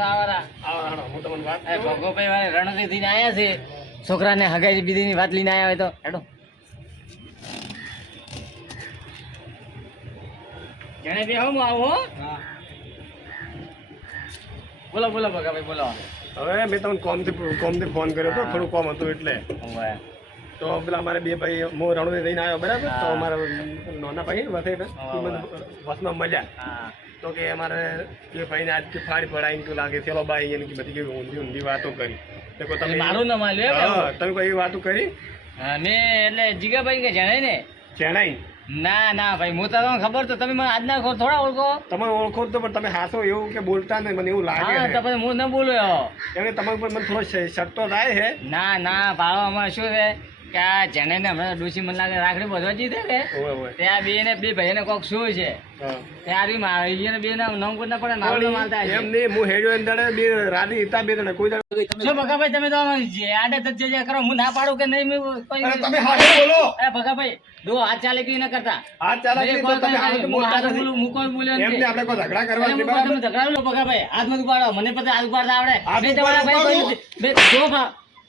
તો આવારા આવો હાલો, હું વાત એ કરું. ભોગોભાઈ વાળા રણતીથી આયા છે. છોકરાને હગાઈ બીજીની વાત લઈને આયા હોય તો. હેડો. જણે બે હું આવું હો. બોલો બોલો ભગાભાઈ બોલો. હવે મેં તમને કોમથી કોમથી ફોન કર્યો હતો થોડું કોમ હતું એટલે. તો પેલા અમારે બે ભાઈ હું રણોદે જઈને આવ્યો બરાબર? તો અમારા નાના ભાઈ વસે વસમાં મજા તો કે અમારે એ ભાઈને આજ ફાડી પડાઈને તું લાગે ચલો ભાઈ કે બધી કેવી ઊંધી ઊંધી વાતો કરી. તો તમે મારું ના માલ તમે કોઈ વાતો કરી? મેં એટલે જીગાભાઈ કે જણાય ને? જણાય. ના ના ભાઈ હું તો તમને ખબર તો તમે મને આજના ખોર થોડા ઓળખો. તમે ઓળખો તો પણ તમે હાસો એવું કે બોલતા ને મને એવું લાગે હા તો પછી હું ન બોલ્યો એટલે તમારા પર મને થોડો શરતો થાય છે. ના ના ભાવ અમારે શું છે? કે આ જેને ને હમણાં ડોશી મને લાગે રાખડી બધવા જીતે ઓવે ત્યાં બે ને બે ભાઈને કોક શું છે? હા. ત્યાં આવી એને બે ના નવ ના પડે નાવડો માલતા એમ નહીં હું હેડ્યો એમ દાડે બે રાધી હતા બે દાડે કોઈ દાડે. શું ભગાભાઈ તમે તો જે આડે તજે જે કરો હું ના પાડું કે નહીં મેં કોઈ તમે હાથે બોલો. એ ભગાભાઈ દો હાથ ચાલે કે ન કરતા. હાથ ચાલે કે તો તમે હાથે હાથ બોલું, હું કોઈ બોલ્યો એમને નથી. આપણે કોઈ ઝઘડા કરવા અરે બરાબર તમે ઝઘડાવી લો ભગાભાઈ હાથ મત ઉપાડો મને પછી હાથ ઉપાડતા આવડે. બે તમારા ભાઈ. બે જો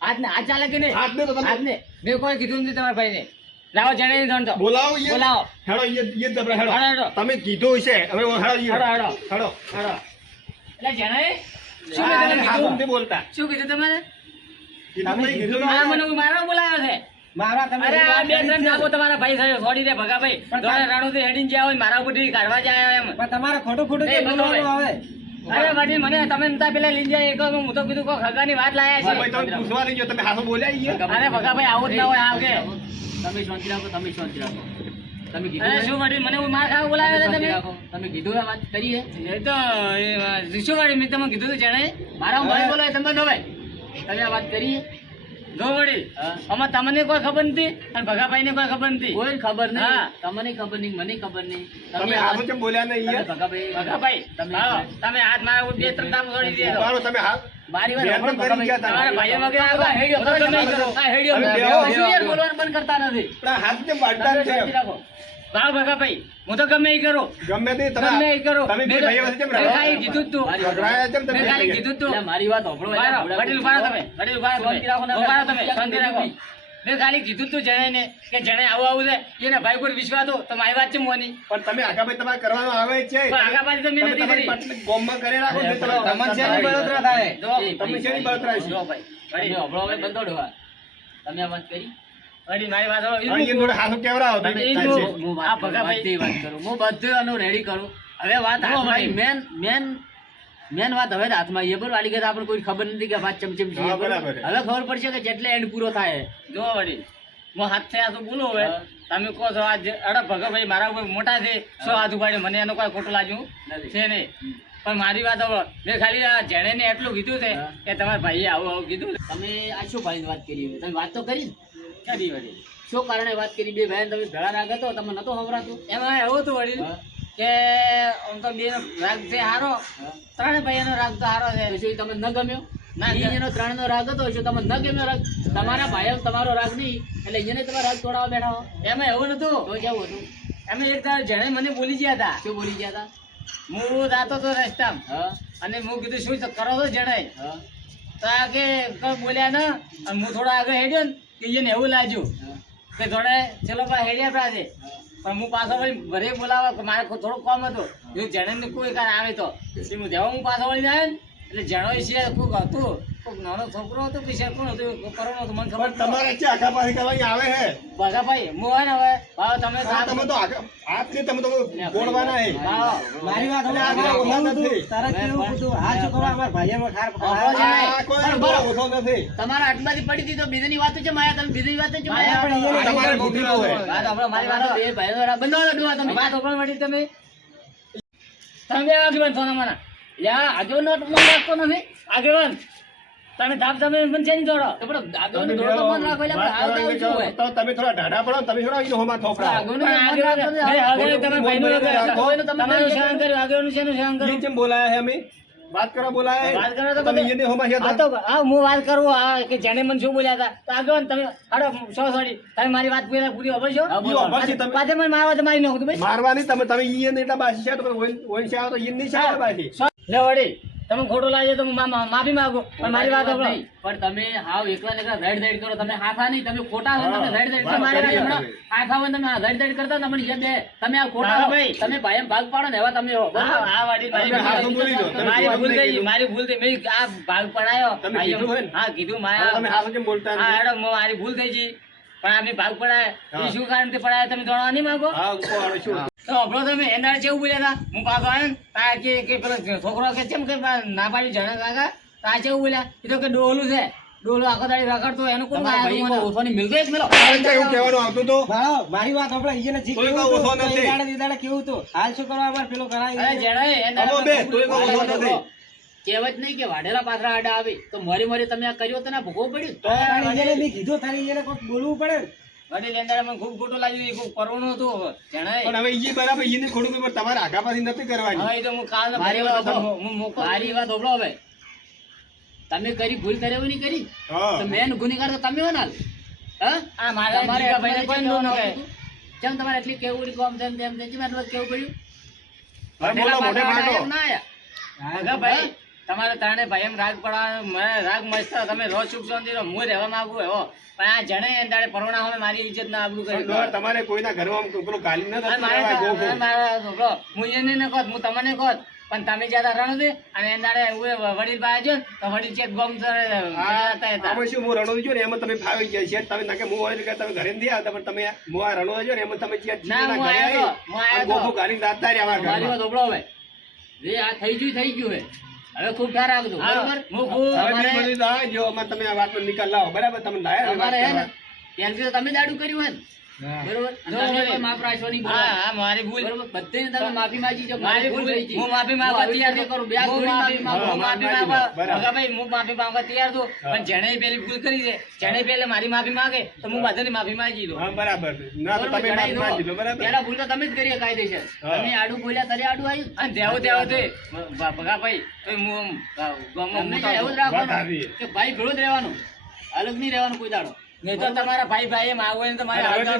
ભા આજ ચાલે કે નહીં. આજને તો આજને. મેં કોઈ કીધું નથી તમારા ભાઈને. લાવો જણે નહીં ધણતો. બોલાવો. બોલાવો. હેડો જ- ઈ જ હેડો. હેડો. તમે કીધું છે હવે હેડો હેડો હેડો, હેડો. હેડો. એટલે જણે શું મેં કીધું કીધું? નથી બોલતા. શું કીધું તમારે? કીધું કીધું મને મારો બોલાવ્યો છે? મારા તમે અરે આ બે ત્રણ કરી તમારા ભાઈ સાથે છોડી દે પણ દોડે રાણુથી હેડીને જ્યાં હોય મારા ઉપર કાઢવા જાય એમ. પણ તમારે ખોટું ખોટું. બોલવાનું આવે? અરે વડીલ મને તમે નતા પેલા લઈ જાય એક હું તો કીધું કોઈ ખગાની વાત લાયા છે. ભાઈ, તમે પૂછવા નહીં ગયો, તમે હાથો બોલ્યા ઈ. અરે ભગાભાઈ આવું જ ના હોય આવગે તમે શાંતિ રાખો તમે શાંતિ રાખો. તમે કીધું શું મને માર ખાવા બોલાવ્યા તમે તમે? કીધું વાત કરીએ? એ તો એ શું વડીલ મેં તમને કીધું હતું જાણે? મારા ભાઈ બોલાવે તમે નો ભાઈ તમે આ વાત કરીએ? જો વડીલ આમાં તમને કોઈ ખબર નથી અને ભગાભાઈ ને કોઈ ખબર નથી. કોઈ ખબર નહીં. તમને ખબર નહીં મને ખબર નહીં. તમે આ હાથો કેમ બોલ્યા નહીં? ભગાભાઈ ભગાભાઈ તમે તમે હાથ મારા બે ત્રણ ડાબ છોડી દીધો તમે હાથ. મારી વાત. તમારા ભાઈઓ વગેરે આ હેડિયો, કરો. આ હેડિયો. બોલવાનું બંધ કરતા નથી? હાથ કેમ તમે છે? શાંતિ રાખો ભાઈ. હું તો ગમે એ કરો. ગમે તે તમે ગમે એ કરો. તમે બે મેં ભાઈઓ વચ્ચે કેમ મેં રહો? ખાલી કીધું તું. મારી ઝઘડાયા કેમ તમે. મેં ખાલી કીધું તું. મારી વાત સાંભળો, એટલે ઊભા રહો, ભોળા- વડીલ ઊભા તમે. વડીલ ઊભા શાંતિ રાખો તમે ને, ઊભા તમે. શાંતિ રાખો. મેં ખાલી કીધું તું જણાઈને કે જણે આવું આવું છે એને ભાઈ પર વિશ્વાસ હતો. તો મારી વાત છે મોની. પણ તમે આગાભાઈ તમારે કરવાનો આવે છે. પણ આગા પાછી તો મેં તમે નથી કરી. ગોમમાં કરે રાખો તમે પણ તમને બળતરા થાય? તમે ભાઈ, શેની બળતરા છે? જો ભાઈ. તમે હવે બંધ તમે આ વાત કરી? મારી વાત આ ભગાભાઈ- વાત કરું. હું બધું આનું રેડી કરું. હવે વાત હાથમાં મેન મેન મેન વાત હવે હાથમાં. એ બરોબર આલી ગઈ આપણે કોઈ ખબર નથી કે વાત ચમચમ છે હા, બરોબર? બરાબર. હવે ખબર પડશે કે જેટલે એન્ડ પૂરો થાય. જો વડીલ હું હાથ થયા તો બોલો હવે. તમે કહો છો આજ અરે ભગાભાઈ મારા ઉપર મોટા છે શું હાથ ઉપાડ્યો મને એનો કોઈ ખોટું લાગ્યું છે નહીં. પણ મારી વાત હવે મેં ખાલી આ જેણે એટલું કીધું છે કે તમારા ભાઈએ આવું આવું કીધું તમે આ શું ભાઈ વાત કરી તમે વાત તો કરી? કરી શું કારણે વાત કરી? બે ભાઈ તમે ભેળા રાગ હતો તમે નતો સંભળાતું? એમાં એવું હતું વડીલ કે આમ તો બે રાગ છે હારો ત્રણ ભાઈઓનો રાગ તો હારો છે. તો શું તમને ન ગમ્યો? ના, એનો ત્રણ નો રાગ હતો શું તમને ન ગમ્યો રાગ? તમારા ભાઈઓ તમારો રાગ નહીં એટલે એને તમારો રાગ તોડાવા બેઠા હો. એમાં એવું નતું. તો કેવું હતું? એમ એક જેણે મને બોલી ગયા હતા. શું બોલી ગયા હતા? હું રાતો હતો રસ્તામાં. અને હું કીધું શું કરો છો જણાય તો આ કે બોલ્યા ના અને હું થોડો આગળ હેડ્યો ને કે એને એવું લાગ્યું કે થોડે ચલો ભાઈ હેડ્યા પાસે છે પણ હું પાછો વળી ઘરે બોલાવા કે મારે થોડું કામ હતું. જો જેણે ને કોઈ કાંઈ આવે તો. હું જેવો હું પાછો વળી જાય ને એટલે જેણો છે ખૂબ હતું. નાનો છોકરો હતો કે કોણ હતું? કરોનો હતો મને ખબર તમારે છે આગા પાછી કરવાની આવે છે? બધા ભાઈ હું હવે? ભાવ તમે તમે તો હાથ તમે તો મારી વાત હવે આગળ. નથી. તારે કેવું છોકરો અમારા પકડાય. નથી. તમારા પડી હતી તો બીજાની વાત છે માયા તમે બીજાની વાત છે માયા માયા પણ તમારે બુદ્ધિ બહુ વાત સાંભળો, મારી વાત બે ભાઈઓ રાગ બંધાવો તમે. વાત તમે? તમે આગેવાન છો ને મને યા આગેવાન નો મન રાખતો નથી. આગેવાન. તમે ધાપ તમે મને છે જોડો. તો પણ તમે આગળનું તો મન રાખો એટલે વાત આપણે આવતા કરો હોય. તો તમે થોડા ઢાઢા પડો તમે થોડા ઈનો હોમાં થોપડા. આગળનું મન રાખો ને, આગેવાન તમે ભાઈનું બોલ- બોલ- તમે તમારું કરી સહન કર્યું સહન કર્યું કેમ બોલાયા હે અમે. વાત કરવા બોલાયા વાત કરો તો તમે એને હોમાં આ તો હા હું વાત કરું આ કે જેને મને શું બોલ્યા હતા. તો આગેવાન તમે હાડો સો સોરી. તમે મારી વાત પૂરી પૂરી છો અભરસી તમે. પાછળ મને મારવા તો મારી નાખું તું ભાઈ મારવાની તમે તમે ઈ એટલા બાસી છે તો ઓઈન ઓઈન છે તો ઈ છે બાસી. લે વળી. તમે ખોટો લાગે તો માફી માંગો. પણ મારી વાત સાંભળો. પણ તમે હાવ એકલા ને એકલા રેડ રેડ કરો. તમે હાથા નહીં. તમે ખોટા હો તમે રેડ રેડ કરો મારી વાત કરી હાથા હોય તમે રેડ રેડ કરતા તમને જે બે તમે આ ખોટા હો. ભાઈ. તમે ભાઈ ભાગ પાડો ને એવા તમે હો. હા, વાડી મારી ભૂલ થઈ મારી ભૂલ થઈ મેં આ ભાગ પડાયો. તમે કીધું હોય હા કીધું માયા. તમે હાથું કેમ બોલતા હા એડો મારી ભૂલ થઈ ગઈ. પણ આ ભાગ પડાય. શું કારણથી પડાય તમે જાણવા નહીં માંગો? હા શું? તો આપણો તમે એના જેવું બોલ્યા હતા હું પાછો આવ્યો ને તા કે કે પેલો છોકરો કે કેમ કે ના પાડી જણા કાકા? તા કેવું બોલ્યા? એ તો કે ડોલું છે. ડોલું આખો દાડી રખડતો એનું કોણ ભાઈ ઓછોની મિલતો જ મેલો એવું કહેવાનું આવતું તો મારી વાત આપણે કેવું ઓછો તો નથી. દાડે તે કેવું હતું. હાલ શું કરવા અમારે પેલો કરાય અરે જણાય એના બે, તોય કહું ઓછો નથી. કહેવત નહીં કે વાઢેલા પાથરા આડા આવી. તો મરી મરી તમે આ કર્યો તને ભોગવવું પડ્યું? તો કીધું તારી બોલવું પડે ને. વડીલ મને ખૂબ ખોટું લાગ્યું ખૂબ કરવાનું હતું જણાય પણ હવે ઈ બરાબર ઈને ખોટું ખબર તમારે આગા પાછી નથી કરવાની. હવે એ તો હું કાલ મારી વાત હું મોકલું. મારી વાત સાંભળો હવે. તમે કરી ભૂલ કરે એવું નહીં કરી? તો મેન ગુનેગાર તો તમે હો હા? આ મારા તમારે જીગાભાઈને કોઈ નો ન કેમ તમારે એટલી કેવું કોમ તેમ તેમ તેમ કેમ કેવું પડ્યું? ના આયા. ભાઈ. તમારે ત્રણે ભાઈ એમ રાગ પડાવવાનો મને રાગ મસ્ત તમે રોજ સુખ શાંતિ રહો હું રહેવા માંગુ એવો પણ આ જણે તારે પરોણા હોય મારી ઇજ્જત ના આબરૂ કરી તમારે કોઈના ઘરમાં પેલું ગાલી ના મારે મારા છોકરો, હું એને ન કહત, હું તમને કહત. પણ તમે જ્યાં તા દે અને એને વડીલ પાસે જો તો વડીલ ચેત ગમ. આમાં શું હું રણોદ જો ને એમાં તમે ફાવી ગયા છે તમે નાકે હું વડીલ કે તમે ઘરે નથી આવતા પણ તમે હું આ રણોદ જો ને એમાં તમે જ્યાં ના, હું આવી, તો, હું આવ્યો. ગોખો રાતના રહ્યા અમારા મારી ઘરમાં. હવે જે આ થઈ ગયું થઈ ગયું હે હવે ખૂબ ખ્યાલ રાખજો. બરાબર? હું ખૂબ બધું તમે આ વાતનો નિકાલ લાવો. બરાબર તમે લાયા તમારે હે ને? ત્યાંથી તમે દાડું કર્યું હે ને. બરોબર? મારી ભૂલ. બરોબર? તમે માફી માંગી છે મારી ભૂલ ભૂલ. થઈ ગઈ. હું માફી માંગવા તૈયાર રીતે કરું. બે હાથ માફી માફી માફી માફી માંગવા બરાબર. ભાઈ હું માફી માંગવા તૈયાર છું પણ જેણે પેલી ભૂલ કરી છે જેણે પેલે મારી માફી માંગે તો હું બધાની માફી માંગી દઉં. હા બરાબર. ના તો તમે જણાવી માફ દો. બરાબર? પેલા ભૂલ તો તમે જ કરી કાયદેસર. તમે આડું બોલ્યા તારે આડું આવ્યું? અને દેવો દેવો તે ભગા ભાઈ તો હું એવું જ રાખવાનું કે ભાઈ ભેળું જ રહેવાનું. અલગ નહીં રહેવાનું કોઈ દાડો. નહીં તો તમારા ભાઈ ભાઈ એમ આવો ને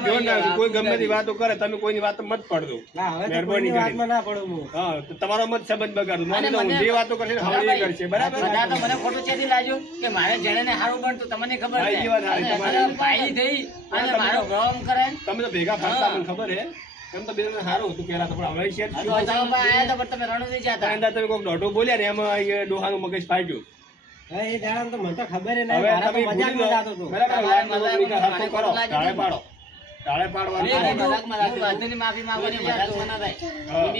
જો ને, કોઈ ગમે તે વાતો કરે તમે કોઈની વાત મત પડજો. ના, હવે તો મહેરબાની કરી. ના પડું હું. હા તો તમારો મત સંબંધ બગાડો. મને મને- વાતો કરશે ને ભગા કરશે બરાબર? બધા તો મને ખોટું ચેતી લાગ્યું કે મારે જેને ને હારું બનતું તમને ખબર છે. એ વાત સારી અને તમારી. મારા ભાઈ થઈ અને તમે- મારો ગમ કરે તમે તો ભેગા ફરતા મને ખબર હે એમ તો બેને સારું હતું પેલા તો પણ હવે શેર તમે રણુજી જતા. તમે કોઈક દોઢો બોલ્યા ને એમાં ડોહાનું મગજ ફાટ્યું. એ તો મને તો ખબર મારા તો જાતો. બરાબર હાથો કરો. પાડો. પાડવાનું માફી માંગવાની. ના થાય.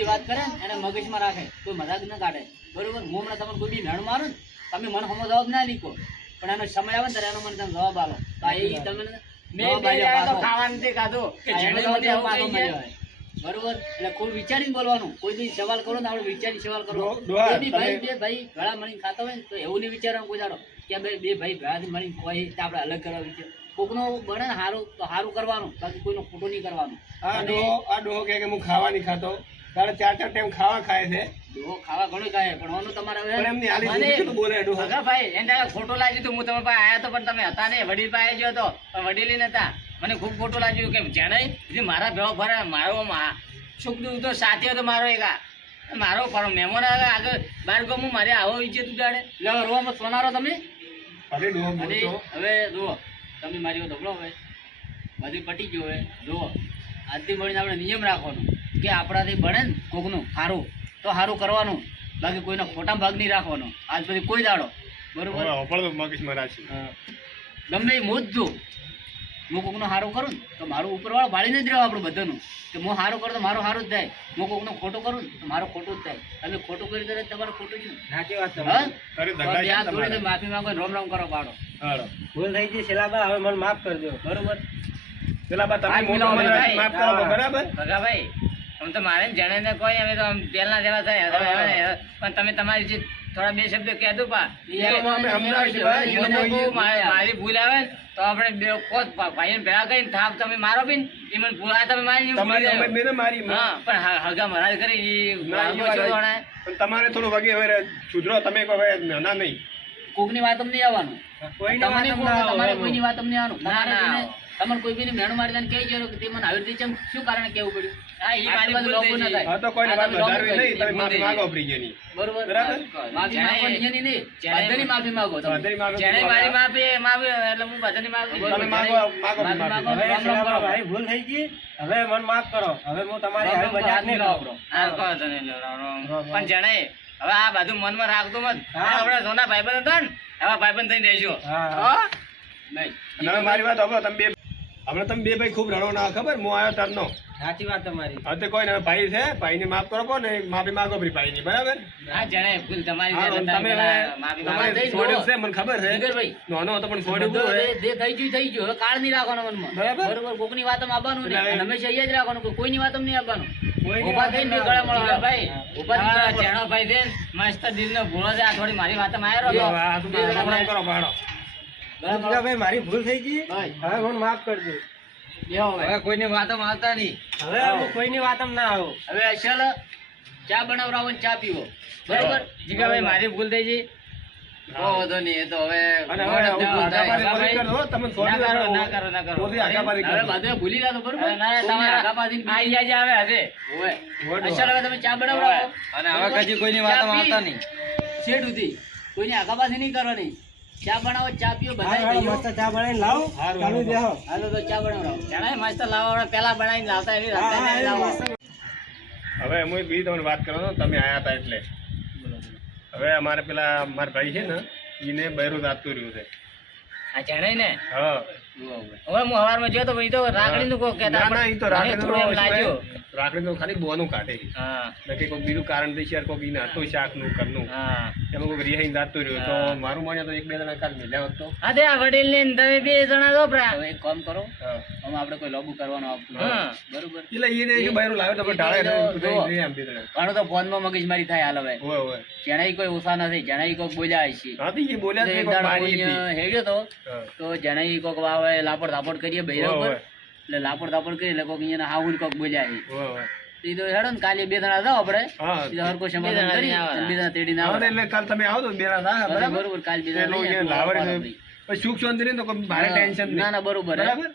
વાત કરે એને મગજમાં રાખે. કોઈ મજાક ન કાઢે. બરોબર? હું હમણાં તમને કોઈ બી મેણું મારું તમે મને હમો જવાબ ના લીધો પણ એનો સમય આવે ને ત્યારે એનો મને તમે જવાબ આલો તો આ એ તમને મેં તો. ખાવાનું ખાધું. કે મને. કહી. હોય. બરોબર? એટલે કોઈ વિચારીને બોલવાનું. કોઈ દી સવાલ કરો ને આપણે વિચારી સવાલ કરો. બી ભાઈ બે ભાઈ ભેળા મળીને ખાતા હોય ને તો એવું નહીં વિચારવાનું કોઈ દાડો. કે બે બે ભાઈ ભેળાથી મળીને કોઈ તો આપણે અલગ કરવા વિચાર કોકનો બને ને સારું તો સારું કરવાનું. બાકી કોઈનો ખોટું નહીં કરવાનું. આ ડોહો આ ડોહો કે હું ખાવા નહીં ખાતો. તારે ચાર ચાર ટાઈમ ખાવા ખાય છે. ડોહો ખાવા ઘણો ખાય પણ ઓનું તમારે હવે એમની હાલી મને- બોલે ડોહો? ભાઈ એને ખોટો ખોટું લાગ્યું તો હું તમારા પાસે આવ્યા તો પણ તમે હતા નહીં. વડીલ પાસે ગયો હતો પણ વડીલ નતા. મને ખૂબ ખોટું લાગ્યું કે જેને મારા ભેળો ફરે મારો સુખ દુઃખ તો સાથે હતો મારો એક મારો મહેમાન આવે આગળ બાર ગમું મારે આવો ઈચ્છે ઉડાડે એટલે રોવામાં સોનારો તમે? હવે જુઓ તમે મારી સાંભળો હવે બધી પટી ગયું હવે જુઓ. આજથી મળીને આપણે નિયમ રાખવાનો કે આપણાથી ભણે ને કોકનું સારું તો સારું કરવાનું બાકી કોઈનો ખોટા ભાગ નહીં રાખવાનો. આજ પછી કોઈ દાડો બરોબર? ગમે મોજ જો હું કોકનો સારું કરું ને તો મારું ઉપરવાળો ભાળીને જ રહ્યો આપણું બધાનું. કે હું હારો કરું તો મારો હારો જ થાય. હું કોકનો ખોટું કરું ને તો મારો ખોટું જ થાય. તમે ખોટું કરી દે તમારું ખોટું છે સાચી વાત તમારી. માફી માંગો રોમ રોમ કરો પાડો. ભૂલ થઈ ગઈ શીલાબા હવે મને માફ કરજો. બરોબર. પેલા બા તમે મોટો મને માફ કરો બરાબર? ભગાભાઈ આમ તો મારે જણે ને કોઈ અમે તો આમ પહેલા જેવા થાય. પણ તમે તમારી જે થોડા બે શબ્દ કહેતું પા. એમાં અમે સમજાવીશું ભાઈ, મને એનો કોઈ- કહું, મારી ભૂલ આવે તો આપણે બે કોત ભાઈ ભેગા કરીને થાપ તમે મારો બી એ મને ભૂલ આ તમે મારી મારી હા પણ હગા મહારાજ કરી તમારે થોડું વગે હવે સુધરો તમે કહો હવે ના નહીં. કોકની વાત નહીં આવવાનું. તમારે કોઈની વાત નહીં આવવાનું. તમારે કોઈ બી મેણું મારી કહી ગયો કે તે મને આવી રીતે શું કારણે કેવું પડ્યું? ભૂલ થઈ ગઈ. હવે રામ રામ શેલાબા કરો. ભાઈ ભૂલ થઈ ગઈ. હવે મને માફ કરો. હવે હું તમારી હવે મજાક નહીં રામ આ કહો તો નહીં, રામ રામ. રામ. પણ જણે હવે આ બધું મનમાં રાખતો મત. હા. આપણા સોના ભાઈબંધ હતા ને એવા ભાઈબંધ થઈને રહેજો. હા. હો? નહીં. મારી વાત હવે તમે બે હમણાં તમે બે ભાઈ ખૂબ રડો ના ખબર? હું આવ્યો તરનો. સાચી વાત તમારી. હા તો કોઈ ને ભાઈ છે ભાઈને માફ કરો ને માફી માંગો ભાઈ ની બરાબર? હા જણાય ભૂલ તમારી તમે માફી છોડ્યું છે મને ખબર છે. નાનો હતો પણ છોડ્યું છે. જે- થઈ ગયું થઈ ગયું. હવે કાળ નહીં રાખવાનો મનમાં. બરાબર. બરોબર કોકની વાતમાં આવવાનું નહીં. હંમેશા અહીંયા જ રાખવાનું કોઈ- કોઈની વાત નહીં આવવાનું. ઊભા થઈને મળો જીગા ભાઈ ઊભા થઈને. જેણો ભાઈ છે મસ્ત દિલનો ભૂલો છે આ થોડી મારી વાતમાં આવ્યો હતો. કરો જીગાભાઈ મારી ભૂલ થઈ ગઈ. હવે હું માફ કરજો. હવે. હવે કોઈની વાતમાં આવતા નહીં. હવે કોઈની વાતમાં ના આવો. હવે અસલ ચા બનાવરાવો ને ચા પીવો. બરોબર? જીગાભાઈ મારી ભૂલ થઈ ગઈ. વાંધો નહીં એ તો હવે અને હવે ભૂલ ગયા બરોબર? તમે ચા બનાવરાવો. અને કદી કોઈની વાતમાં આવતા નહીં. શેઠ સુધી કોઈને આઘાપાછી નહીં કરવાની. ચા બનાવો ચા પીઓ બધા મસ્ત ચા બનાવીને લાવો. ચાલુ. બેહો. હાલો તો ચા બનાવો. જણાય મસ્ત લાવવા પેલા બનાવીને લાવતા એવી હા, રસ્તા હા, નહીં એ લાવો. હવે હું એક બીજી તમને વાત કરો તમે આયા હતા એટલે. હવે અમારે પેલા મારા ભાઈ છે ને એને બહેરું જાતું રહ્યું છે. આ જણાય ને? હા. હવે. હવે હું હવારમાં જોયો તો ભાઈ તો રાખડીનું કોક કહેતા ના ના એ તો રાખડી રાખડી નું ખાલી બોનું કાઢે. હા. બાકી કોઈ બીજું કારણ થઈ શેર કોઈ એને હતું શાકનું કરનું હા. એમાં કોઈ રિહાઈ જાતું રહ્યું. તો મારું માન્યા તો એક બે જણા કાલ મિલ્યા હોત હા તે. આ વડીલ ને તમે બે જણા દો પ્રા. એક કામ કરો. હા. આપણે કોઈ લોબુ કરવાનું આવતું. બરોબર? એટલે એને કે બૈરું લાવે તો ઢાળે ઘણું તો ફોનમાં મગજમારી થાય હાલ હવે. હોય હોય. જણાઈ કોઈ ઓછા નથી જણાઈ કોક બોલ્યા છે. હા તો એ બોલ્યા છે કોક મારી હેડ્યો તો. તો જણાઈ કોક વાવે લાપડ ધાપડ કરીએ બૈરા ઉપર. એટલે લાપડ ધાપડ કરી એટલે કોક અહીંયા હાવું કોક બોલ્યા છે હોય, હોય. તો હેડો ને કાલે બે જણા જાઓ આપણે. તો હરકો સમાધાન કરી નહીં આવવાના. અને બે જણા તેડીને હા, આવે એટલે કાલ તમે આવો તો બે જણા બરાબર? કાલ બે જણા સુખ શાંતિ રહે તો ભારે ટેન્શન ના ના બરોબર બરાબર?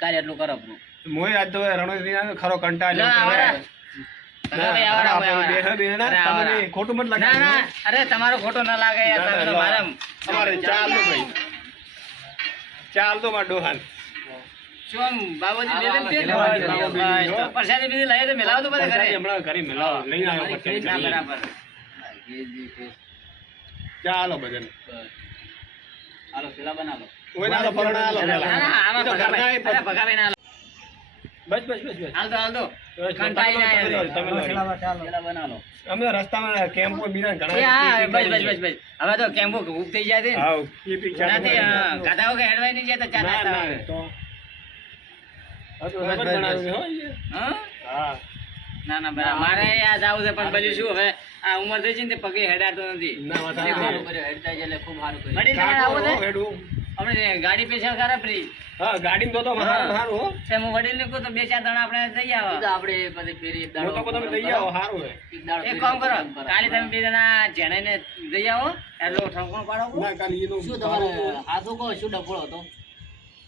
કાલે એટલું કરો આપણું. મોય આજ તો રણોત્રી ખરો કંટાળ્યો ખોટું મત લાગે ના અરે તમારો ખોટો ના લાગે યાર ના, તમે તો ના, મારે ચાલ તો ભાઈ. ચાલ તો ડોહાન. શું બાબુજી પ્રસાદી બીજી તો મેલાવો તો બધા ઘરે. પરસાદી હમણાં ઘરે મેલાવો, આવ્યો બરાબર. ચાલો ભજન હાલો પેલા બનાવો. ઓય પરણા હાલો ના, પેલા. ના, આમાં એ તો ઘરના ભગાભાઈ, એ અરે ભગાભાઈ ના હાલો. બસ બસ બસ બસ હાલ તો હાલ તો બસ, કંટાળી તમે ના લો, આવે. તમે લો. શેલાબા, ચાલો પેલા બનાવો અમે રસ્તામાં કેમ્પો બીજા ઘણા એ હા પીપી બસ બસ બસ બસ હવે તો કેમ્પો ખૂબ થઈ જાય છે નાથી, હેડવાય નહીં ના. તો. ના ના બરાબર મારે યાદ આવું છે પણ બધું શું હવે આ ઉંમર થઈ છે ને પગે હેડાતો નથી ના હેડતા એટલે ખૂબ સારું કર્યું આવું છે. આપણે ગાડી પેશા ખરા ફ્રી? હા ગાડીમાં તો તો હારું હારું વડીલ ને કહું તો બે ચાર દણા આપણે જઈ આવો. આપણે પછી ફેરી એક દાડો તો તમે લઈ આવો હારું એક દાડો એક ફેરી કામ કરો કાલે તમે બે જણા જેણે જઈ આવો. એટલો પાડો ના કાલ શું તમારે હાથું કહો શું ડફોળો હતો?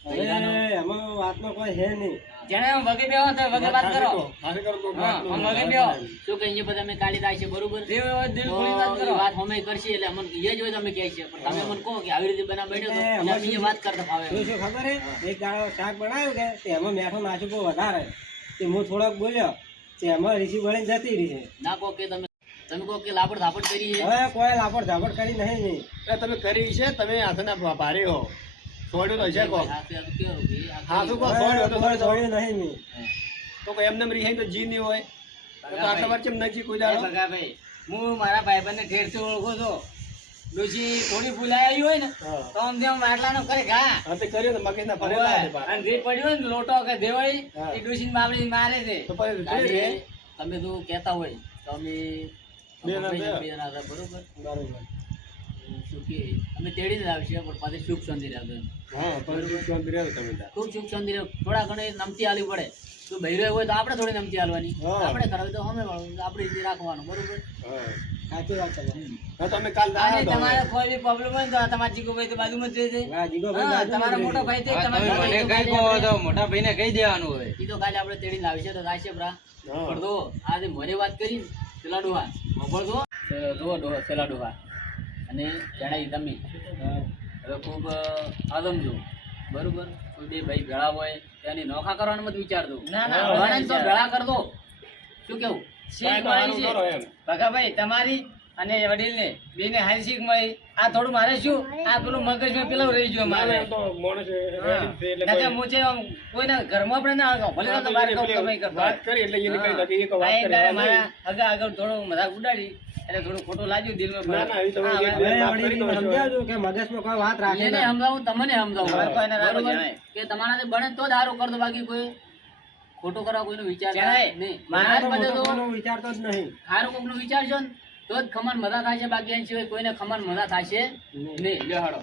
એમાં વાતમાં કોઈ છે નહીં. જેણે હું વગે બેહો તો વગે વાત કરો. હાથે કરો તો આમ વગે બેહો. શું કે બધા અમે કાલી થાય છે બરોબર? દેવ દિલ ખોલી વાત કરો. વાત અમે કરશે એટલે અમને એ જ હોય તો કહે છે. પણ તમે મને કહો કે આવી રીતે બનાવ બન્યો તો અમે વાત કરતા ફાવે શું શું ખબર હે. એક દાડો શાક બનાવ્યું કે તે મેઠો નાચું વધારે તે હું થોડોક બોલ્યો તે એમાં રીસી વળીને જતી રહી છે. ના કહો કે તમે તમે કહો કે લાપડ ધાપડ કરી છે. હવે કોઈ લાપડ ધાપડ કરી નહીં નહીં. તમે કરી છે તમે હાથના ભારે હો. છોડ્યું તો છે કો હાથે હાથે કેવું કે આ હાથું કો છોડ્યો તો છોડ્યો. નહીં મેં. તો કોઈ એમને એમ રિહાઈ તો જી નહીં હોય. તો આટલા વાર કેમ નજીક કોઈ એ ભાઈ હું મારા ભાઈબંધને ઠેરથી ઓળખું છું. ડોશી થોડી ભૂલાઈ આવી હોય ને તો આમ જેમ માટલાનો કરે ઘા હા તે કર્યો તો મગજના છે અને જે પડ્યું હોય ને લોટો કે દેવાળી એ ડોશીને બાબડી મારે છે. તો. તમે તું કહેતા હોય તો અમે બે બરોબર? બરોબર. કે અમે તેડી જ આવશે પણ પાછી સુખ શાંતિ રહેતો હા પછી શાંતિ રહો તમે ખૂબ સુખ શાંતિ રહે. થોડા ઘણી નમતી આલવી પડે. તો બૈરો હોય તો આપણે થોડી નમતી આલવાની. આપણે કરાવી તો અમે વાળું. આપણે રીતે રાખવાનું બરોબર? સાચી વાત તમારી તમે કાલ અને દાડો તો તમારે કોઈ બી પ્રોબ્લેમ હોય તો તમારા જીગુભાઈ તો બાજુમાં જ રહે છે હા, જીગોભાઈ હા, બાજુમાં તમારા મોટા ભાઈ તમારા કહો તો મોટા ભાઈને કહી દેવાનું હોય? એ તો કાલે આપણે તેડી લાવશે તો રાશે પણ જો આજે મને વાત કરી ને, પેલા ડોહા મોકળ જો જો ડોહા પેલા ડોહા અને જણાવી તમે હવે ખૂબ આલમજો બરોબર? કોઈ બે ભાઈ ભેળા હોય તેની નોખા કરવાનું મત વિચારજો ના, ના, ને તો ભેળા કરતો. શું કેવું? શીખ મળી છે. ભગાભાઈ તમારી અને વડીલને બેને હારી શીખ મળી. આ થોડું મારે શું? આ પેલું મગજમાં પેલું રહી ગયું મારે. હા. છે કોઈના ઘરમાં પણ ના ભલે તો બહાર કહું તમે વાત કરી એટલે મારા આગળ આગળ થોડું મજાક ઉડાડી. એટલે થોડું ખોટું લાગ્યું દિલમાં ના, ના, એ તમે હા, જે- હવે હવે વાત કરી વડીલને દો છો. સમજાવજો કે મગજમાં કોઈ વાત રાખે એને સમજાવું તમને સમજાવું હવે કોઈને ના બરોબર? જણાય. કે તમારાથી બને તો સારું કરતો બાકી કોઈ ખોટું કરવા કોઈનો વિચાર. નહીં મારા કોઈનો વિચારતો જ નહીં સારું કોકનું વિચારશો ને તો જ ખમણ મજા થશે બાકી એના સિવાય કોઈને ખમણ મજા થશે નહીં લ્યો હાડો